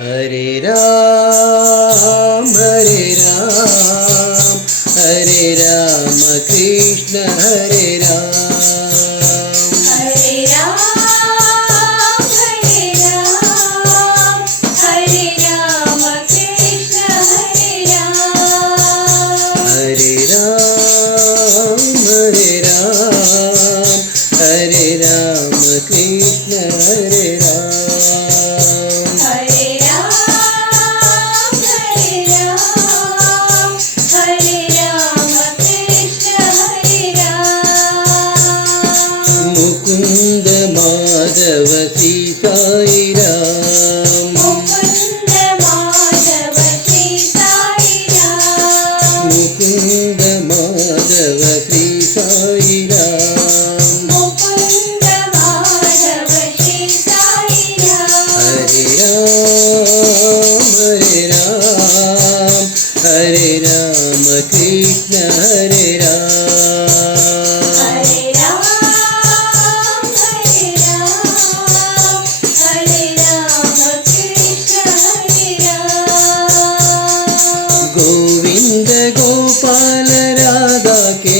हरे राम हरे राम कृष्ण हरे राम कृष्ण हरे राम हरे राम कृष्ण हरे राम मुकुंद माधव श्री साई राम मुकुंद माधव श्री साई राम मुकुंद माधव श्री साई राम हरे राम कृष्ण हरे राम हरे राम कृष्ण हरे राम गोविंद गोपाल राधा के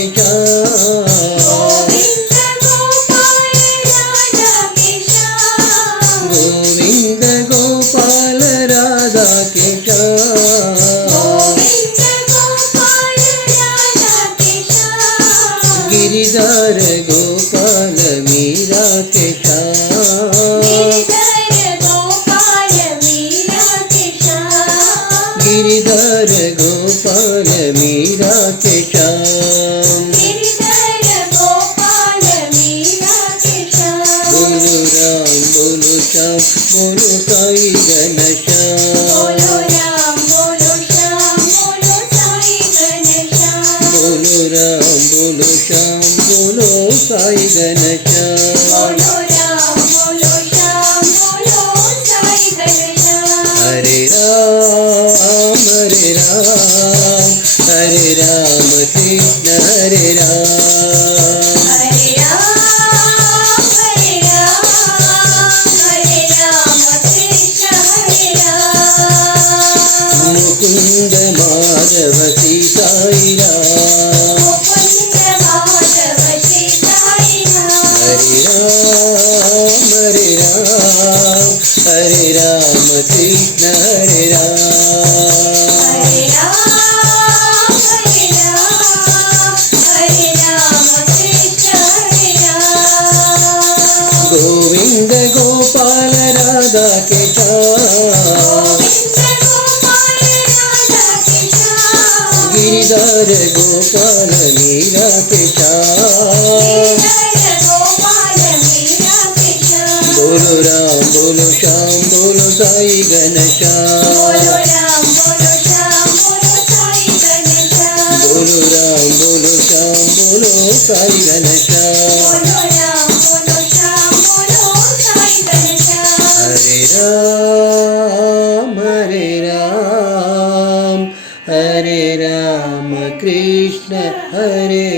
गोविंद गोपाल राधा के गोविंद गोपाल राधा के गिरिधर गोपाल मीरा के गिरिधर गोपाल मीरा के बोलो राम बोलो श्याम बोलो साई घनश्याम बोलो राम बोलो श्याम बोलो साई घनश्याम हरे राम कृष्ण हरे राम मुकुंद माधव श्री साई राम हरे राम कृष्ण हरे राम गोविंद गोपाल राधा के गिरिधर गोपाल मीरा के बोलो राम बोलो श्याम बोलो साई घनश्याम बोलो राम बोलो श्याम बोलो साई घनश्याम हरे राम कृष्ण हरे